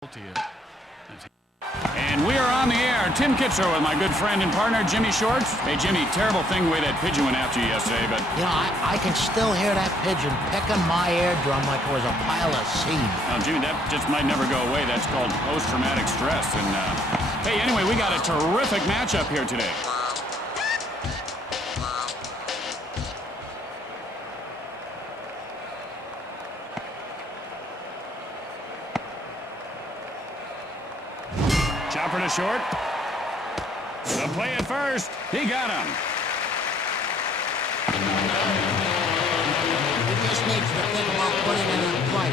To you. And we are on the air. Tim Kitzer with my good friend and partner, Jimmy Shorts. Hey, Jimmy, terrible thing the way that pigeon went after you yesterday, but... You know, I can still hear that pigeon pecking my eardrum like it was a pile of seed. Now, Jimmy, that just might never go away. That's called post-traumatic stress. And, hey, anyway, we got a terrific matchup here today. Chopper to short. The play at first. He got him. He just needs to think about putting it in play.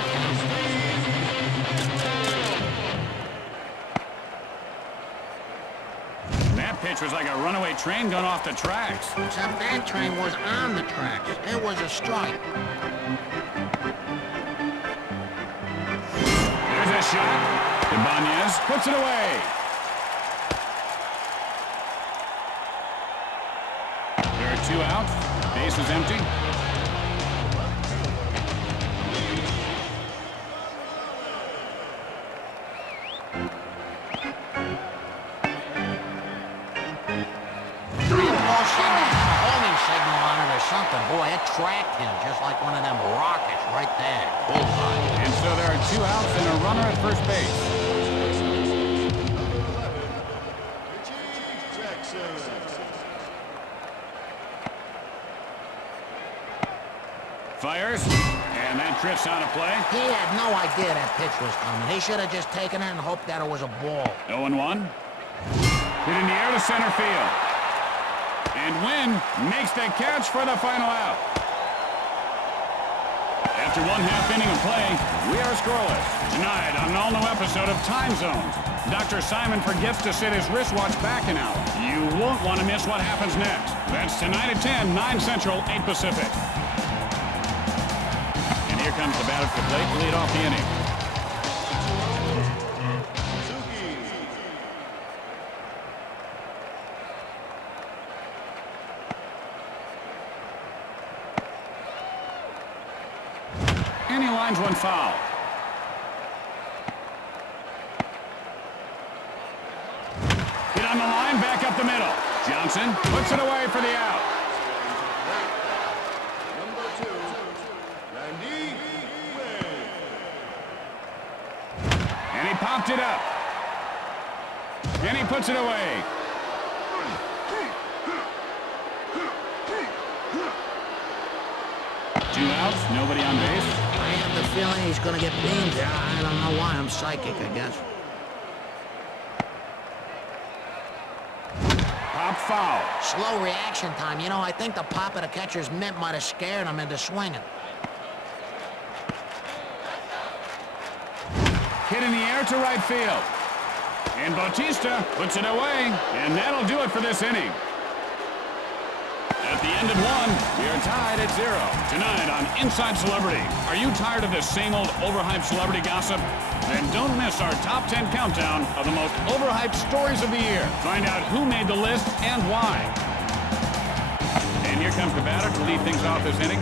That pitch was like a runaway train going off the tracks. Except that train was on the tracks. It was a strike. There's a shot. Ibanez puts it away. There are 2 outs. Base is empty. Something. Boy, it tracked him just like one of them rockets right there. Bullseye. And so there are 2 outs and a runner at first base. Fires, and that drifts out of play. He had no idea that pitch was coming. He should have just taken it and hoped that it was a ball. 0-1. Hit in the air to center field. And Wynn makes the catch for the final out. After 1/2 inning of play, we are scoreless. Tonight on an all-new episode of Time Zones, Dr. Simon forgets to set his wristwatch back an hour. You won't want to miss what happens next. That's tonight at 10, 9 Central, 8 Pacific. And here comes the batter to the plate to lead off the inning. And he lines one foul. Hit on the line, back up the middle. Johnson puts it away for the out. Number 2, Randy Wynn. And he popped it up. And he puts it away. Two outs, nobody on base. I have the feeling he's going to get beamed there. I don't know why. I'm psychic, I guess. Pop foul. Slow reaction time. You know, I think the pop of the catcher's mitt might have scared him into swinging. Hit in the air to right field. And Bautista puts it away. And that'll do it for this inning. At the end of 1, we are tied at 0. Tonight on Inside Celebrity, are you tired of this same old overhyped celebrity gossip? Then don't miss our top 10 countdown of the most overhyped stories of the year. Find out who made the list and why. And here comes the batter to lead things off this inning.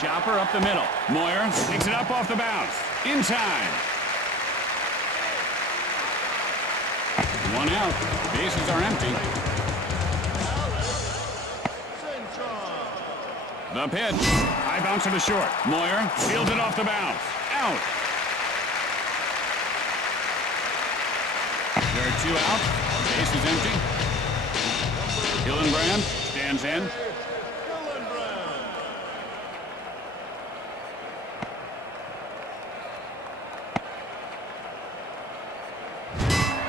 Chopper up the middle. Moyer picks it up off the bounce. In time. 1 out. Bases are empty. The pitch. High bounce to the short. Moyer fields it off the bounce. Out. There are 2 out. Base is empty. Hillenbrand stands in.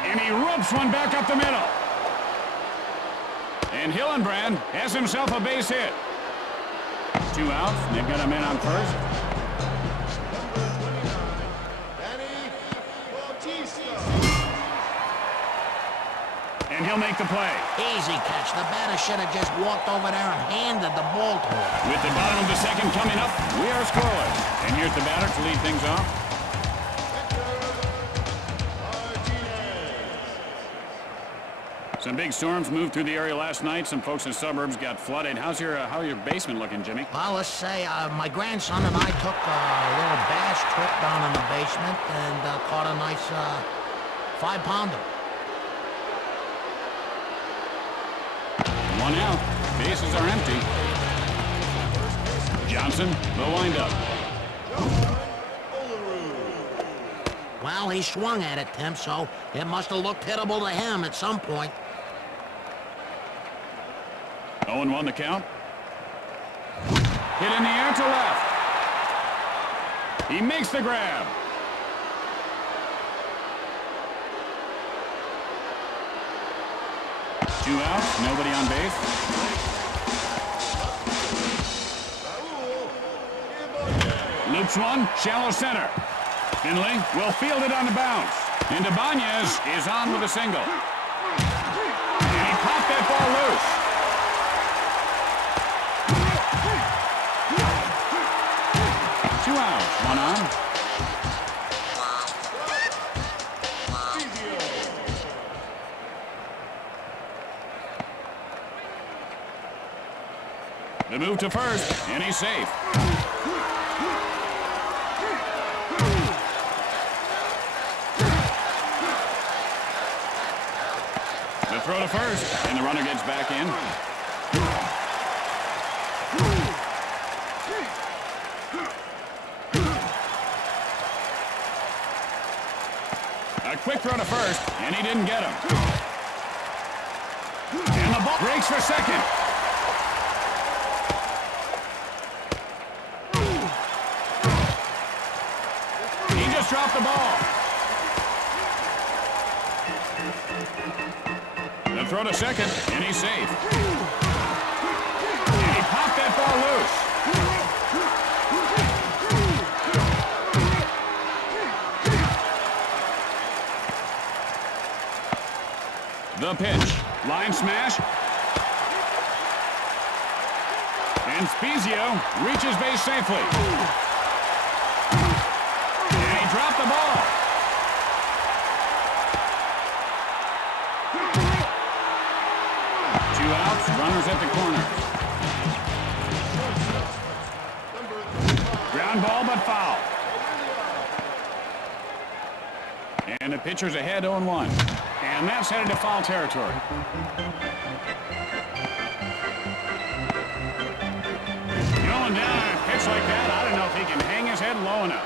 And he ropes one back up the middle. And Hillenbrand has himself a base hit. 2 outs. They've got a man on first. And he'll make the play. Easy catch. The batter should have just walked over there and handed the ball to him. With the bottom of the second coming up, we are scoreless. And here's the batter to lead things off. Some big storms moved through the area last night. Some folks in the suburbs got flooded. How's your basement looking, Jimmy? Well, let's say my grandson and I took a little bass trip down in the basement and caught a nice 5-pounder. 1 out. Bases are empty. Johnson, the windup. Well, he swung at it, Tim, so it must have looked hittable to him at some point. 0-1 the count. Hit in the air to left. He makes the grab. Two outs, nobody on base. Loops one, shallow center. Finley will field it on the bounce. And Ibanez is on with a single. And he popped that ball loose. Two outs, 1 on. The move to first, and he's safe. The throw to first, and the runner gets back in. A quick throw to first, and he didn't get him. And the ball breaks for second. He just dropped the ball. The throw to second, and he's safe. And he popped that ball loose. The pitch. Line smash. And Spezio reaches base safely. And he dropped the ball. Two outs, runners at the corner. Ground ball, but foul. And the pitcher's ahead 0-1. And that's headed to foul territory. Going down on a pitch like that, I don't know if he can hang his head low enough.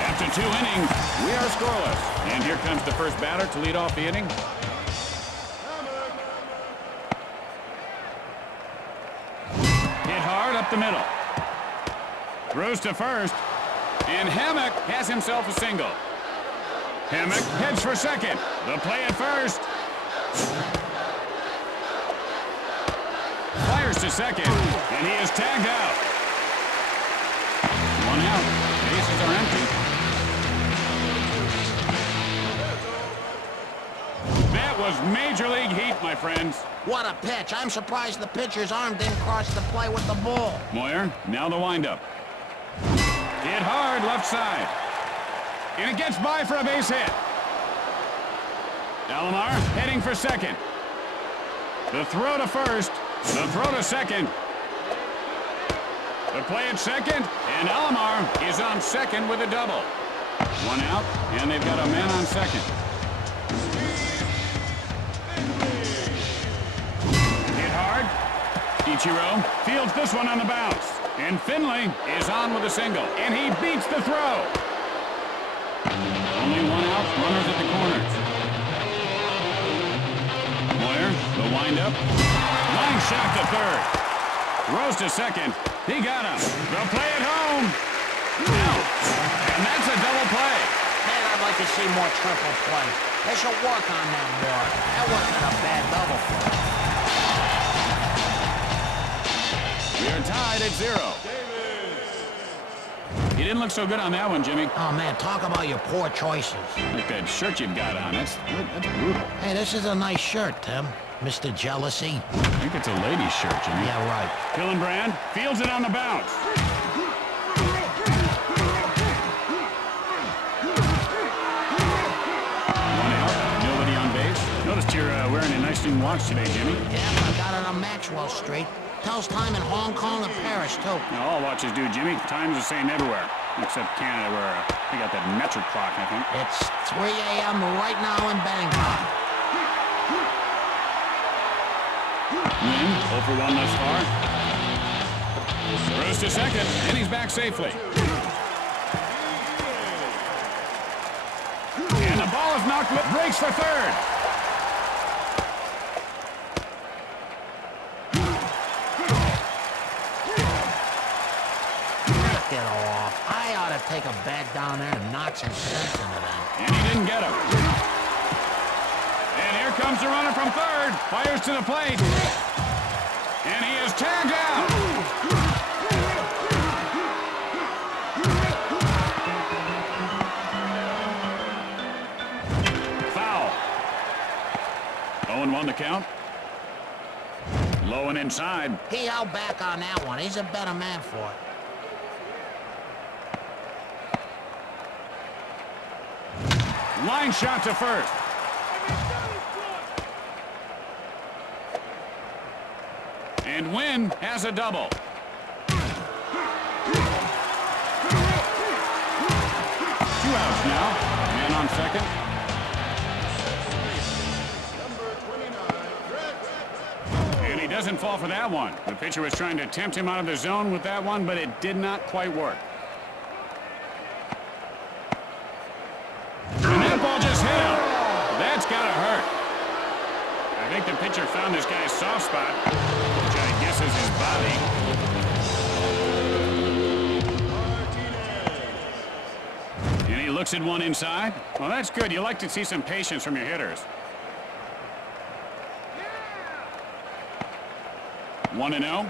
After 2 innings, we are scoreless. And here comes the first batter to lead off the inning. Hit hard up the middle. Throws to first. And Hammock has himself a single. Hammock heads for second. The play at first. Fires to second, and he is tagged out. 1 out. Bases are empty. That was Major League heat, my friends. What a pitch. I'm surprised the pitcher's arm didn't cross the play with the ball. Moyer, now the windup. Hit hard left side. And it gets by for a base hit. Alomar heading for second. The throw to first. The throw to second. The play at second. And Alomar is on second with a double. 1 out, and they've got a man on second. Hit hard. Ichiro fields this one on the bounce. And Finley is on with a single. And he beats the throw. Only 1 out, runners at the corners. Moyer, the windup. Line shot to third. Throws to second. He got him. They'll play it home. Out. And that's a double play. Man, I'd like to see more triple play. They should work on that more. That wasn't a bad double play. We are tied at 0. You didn't look so good on that one, Jimmy. Oh, man, talk about your poor choices. Like that shirt you've got on. That's brutal. Hey, this is a nice shirt, Tim. Mr. Jealousy. I think it's a lady's shirt, Jimmy. Yeah, right. Hillenbrand fields it on the bounce. 1 out, nobody on base. Notice wearing a nice new watch today, Jimmy. Yeah, I got it on Maxwell Street. Tells time in Hong Kong and Paris, too. Now, all watches do, Jimmy. Time's the same everywhere, except Canada, where they got that metric clock, I think. It's 3 a.m. right now in Bangkok. Win, 0 for 1 thus far. Throws to second, and he's back safely. And the ball is knocked, breaks for third. Get off. I ought to take a bat down there and knock some sense into them. And he didn't get him. And here comes the runner from third. Fires to the plate. And he is tagged out. Foul. 0-1 the count. Low and inside. He held back on that one. He's a better man for it. Line shot to first. And Wynn has a double. 2 outs now. Man on second. And he doesn't fall for that one. The pitcher was trying to tempt him out of the zone with that one, but it did not quite work. And that ball just hit him. That's got to hurt. I think the pitcher found this guy's soft spot, which I guess is his body. And he looks at one inside. Well, that's good. You like to see some patience from your hitters. 1-0.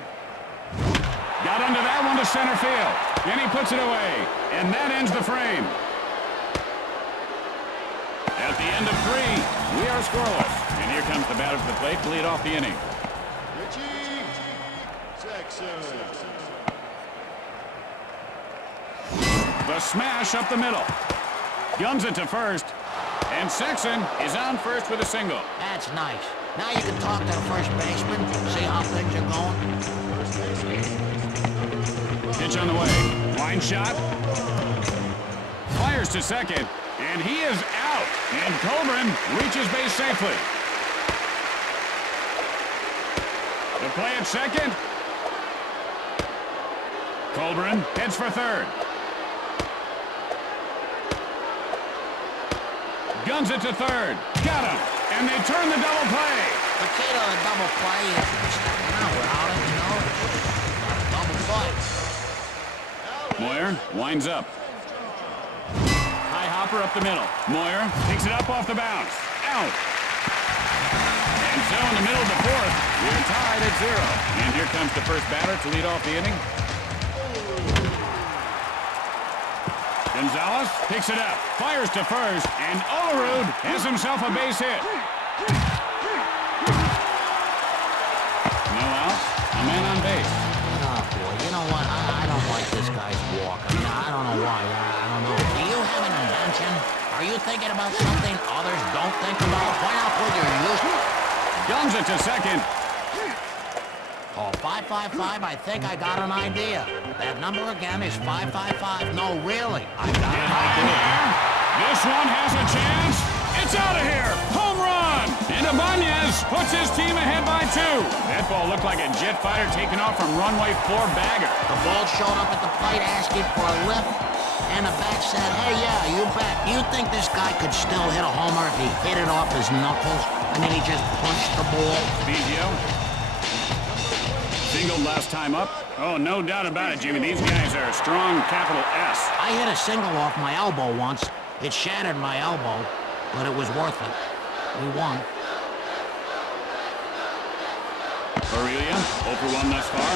Got under that one to center field. And he puts it away. And that ends the frame. At the end of 3, we are scoreless. And here comes the batter to the plate to lead off the inning. The smash up the middle. Guns it to first. And Sexton is on first with a single. That's nice. Now you can talk to the first baseman, see how things are going. Pitch on the way. Line shot. Fires to second. And he is out. And Colburn reaches base safely. The play at second. Colburn heads for third. Guns it to third. Got him. And they turn the double play. The key to the double play is stepping out without it, you know. Double play. Moyer winds up. High hopper up the middle. Moyer picks it up off the bounce. Out. And so in the middle of the fourth, we're tied at 0. And here comes the first batter to lead off the inning. Gonzalez picks it up, fires to first, and Olerud has himself a base hit. No out, a man on base. Oh, boy, you know what? I don't like this guy's walk. I mean, I don't know why. I don't know. Do you have an invention? Are you thinking about something others don't think about? Why not put your use? Guns it to second. Oh, 555, I think I got an idea. That number again is 555. No, really, I got an idea. This one has a chance. It's out of here. Home run. And Ibanez puts his team ahead by 2. That ball looked like a jet fighter taking off from runway 4 bagger. The ball showed up at the plate asking for a lift, and the bat said, hey, yeah, you bet. You think this guy could still hit a homer if he hit it off his knuckles? I mean, he just punched the ball. Spezio. Singled last time up. Oh, no doubt about it, Jimmy. These guys are a strong capital S. I hit a single off my elbow once. It shattered my elbow, but it was worth it. We won. Aurelia, 0 for 1 thus far.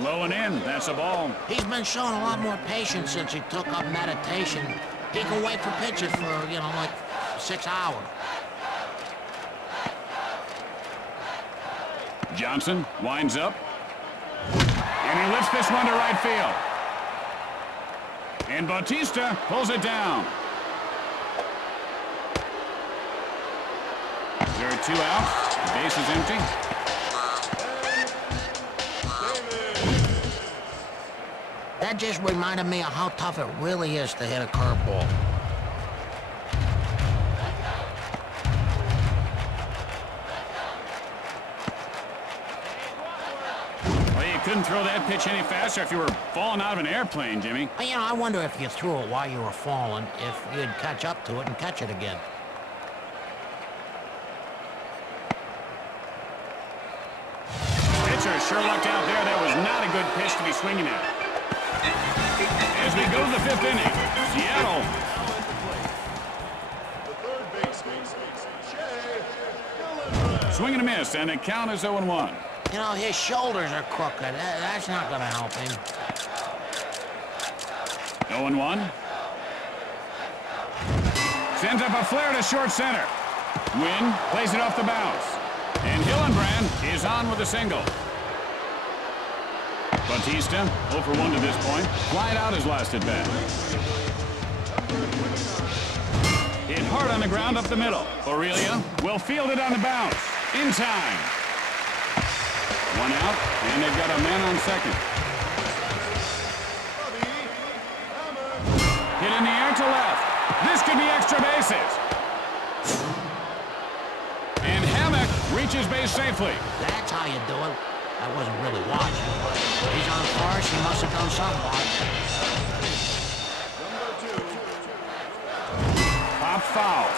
Low and in. That's a ball. He's been showing a lot more patience since he took up meditation. He can wait for pitches for, you know, like 6 hours. Johnson winds up. And he lifts this one to right field. And Bautista pulls it down. There are 2 out. The base is empty. That just reminded me of how tough it really is to hit a curveball. Well, you couldn't throw that pitch any faster if you were falling out of an airplane, Jimmy. Well, you know, I wonder if you threw it while you were falling, if you'd catch up to it and catch it again. Pitcher sure lucked out there. That was not a good pitch to be swinging at. As we go to the 5th inning, Seattle. The third baseman, Shea Gillenbrand. Swing and a miss, and the count is 0-1. You know, his shoulders are crooked. That's not going to help him. 0-1. Sends up a flare to short center. Wynn plays it off the bounce. And Hillenbrand is on with a single. Bautista, 0 for 1 to this point. Flied out his last at bat. Hit hard on the ground up the middle. Aurelia will field it on the bounce. In time. 1 out, and they've got a man on second. Hit in the air to left. This could be extra bases. And Hammock reaches base safely. That's how you do it. I wasn't really watching, but he's on first. He must have done something right. Pop foul.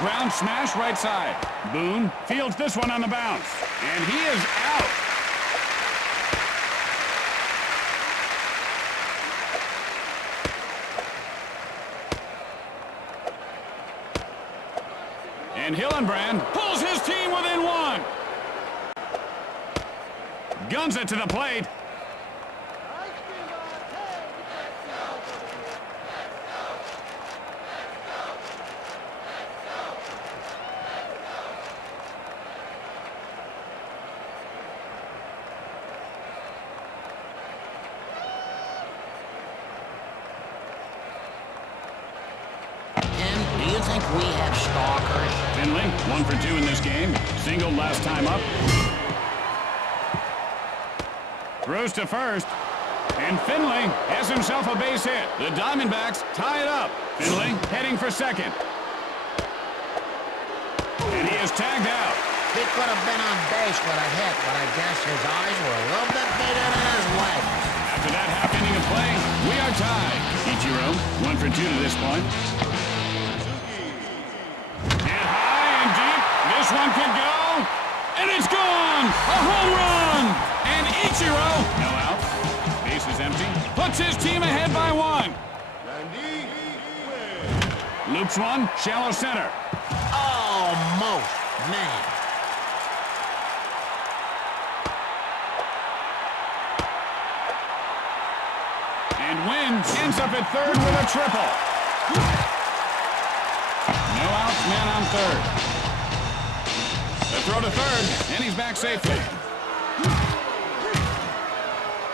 Ground smash right side. Boone fields this one on the bounce. And he is out. And Hillenbrand pulls his team within 1. Guns it to the plate. Do you think we have stalkers? Finley, 1 for 2 in this game. Singled last time up. Throws to first. And Finley has himself a base hit. The Diamondbacks tie it up. Finley heading for second. And he is tagged out. He could have been on base with a hit, but I guess his eyes were a little bit bigger than his legs. After that half inning of play, we are tied. Ichiro, 1 for 2 to this point. Hit high and deep. This one could go. And it's gone! A home run! And Ichiro, no out. Base is empty. Puts his team ahead by 1. Randy Wynn. Loops one, shallow center. Almost, man. And Wynn ends up at third with a triple. No outs, man on third. The throw to third, and he's back safely.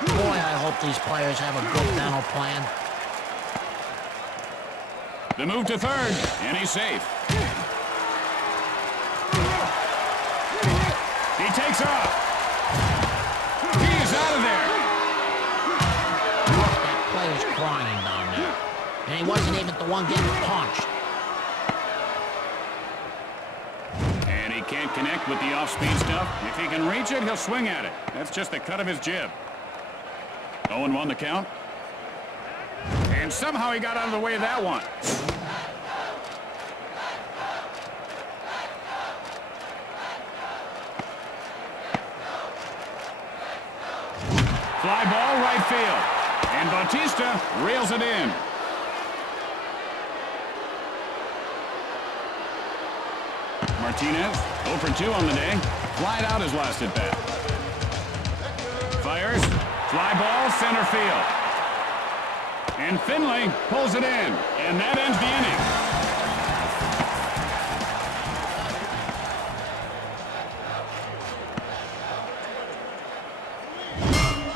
Boy, I hope these players have a good dental plan. The move to third, and he's safe. He takes off. He's out of there. That player's crying down there. And he wasn't even the one getting punched. And he can't connect with the off-speed stuff. If he can reach it, he'll swing at it. That's just the cut of his jib. 0-1 the count. And somehow he got out of the way of that one. Fly ball right field. And Bautista reels it in. Martinez, 0 for 2 on the day. Flied out his last at bat. Fires. Fly ball, center field. And Finley pulls it in. And that ends the inning.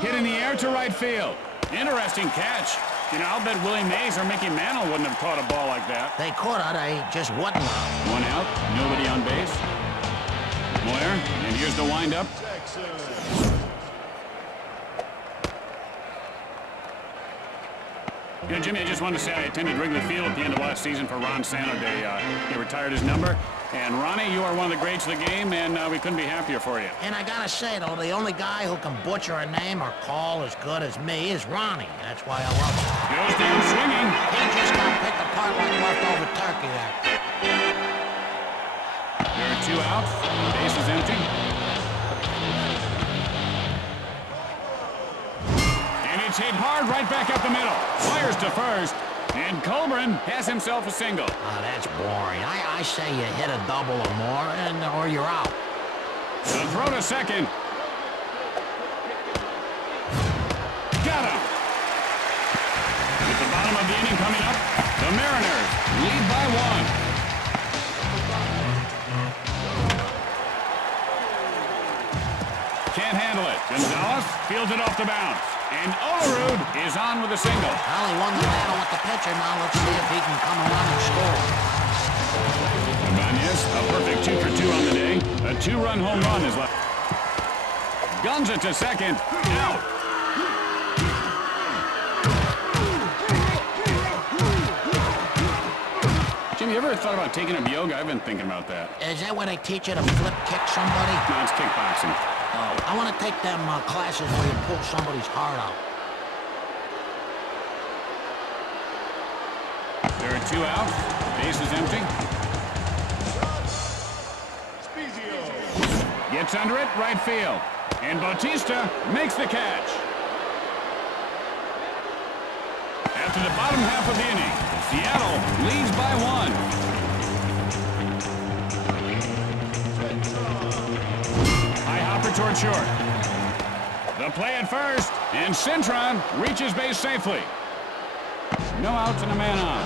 Hit in the air to right field. Interesting catch. You know, I'll bet Willie Mays or Mickey Mantle wouldn't have caught a ball like that. They could have, they just wouldn't have. One out, nobody on base. Moyer, and here's the windup. You know, Jimmy, I just wanted to say I attended Wrigley Field at the end of last season for Ron Santaday. He retired his number. And, Ronnie, you are one of the greats of the game, and we couldn't be happier for you. And I gotta say, though, the only guy who can butcher a name or call as good as me is Ronnie. That's why I love him. Goes down swinging. He just got picked apart like leftover turkey there. There are 2 outs. Base is empty. And it's hit hard right back up the middle. Fires to first. And Colburn has himself a single. Oh, that's boring. I say you hit a double or more, or you're out. The throw to second. Got him. With the bottom of the inning coming up, the Mariners lead by 1. Can't handle it. Gonzalez fields it off the bounce. And Olerud is on with a single. Well, he won the battle with the pitcher. Now let's see if he can come around and score. Ibanez, a perfect 2 for 2 on the day. A 2-run home run is left. Guns it to second. Out. Jimmy, you ever thought about taking up yoga? I've been thinking about that. Is that where they teach you to flip kick somebody? No, it's kickboxing. Oh, I want to take them classes where you pull somebody's heart out. There are 2 outs. Base is empty. Gets under it, right field. And Bautista makes the catch. After the bottom half of the inning, Seattle leads by 1. High hopper toward short. The play at first, and Cintron reaches base safely. No outs and a man on.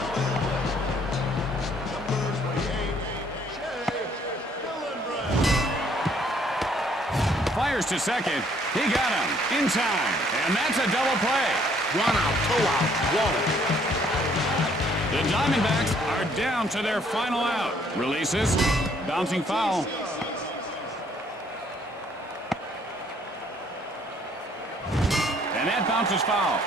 Fires to second. He got him in time, and that's a double play. 1 out, 2 out. Whoa. The Diamondbacks are down to their final out. Releases. Bouncing foul. And that bounces foul.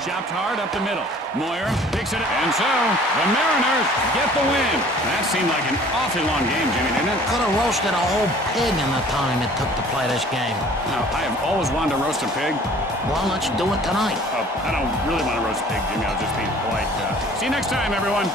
Chopped hard up the middle. Moyer picks it up. And so, the Mariners get the win. That seemed like an awfully long game, Jimmy, didn't it? Could have roasted a whole pig in the time it took to play this game. Now, I have always wanted to roast a pig. Well, let's do it tonight. I don't really want to roast a pig, Jimmy. I was just being polite. See you next time, everyone.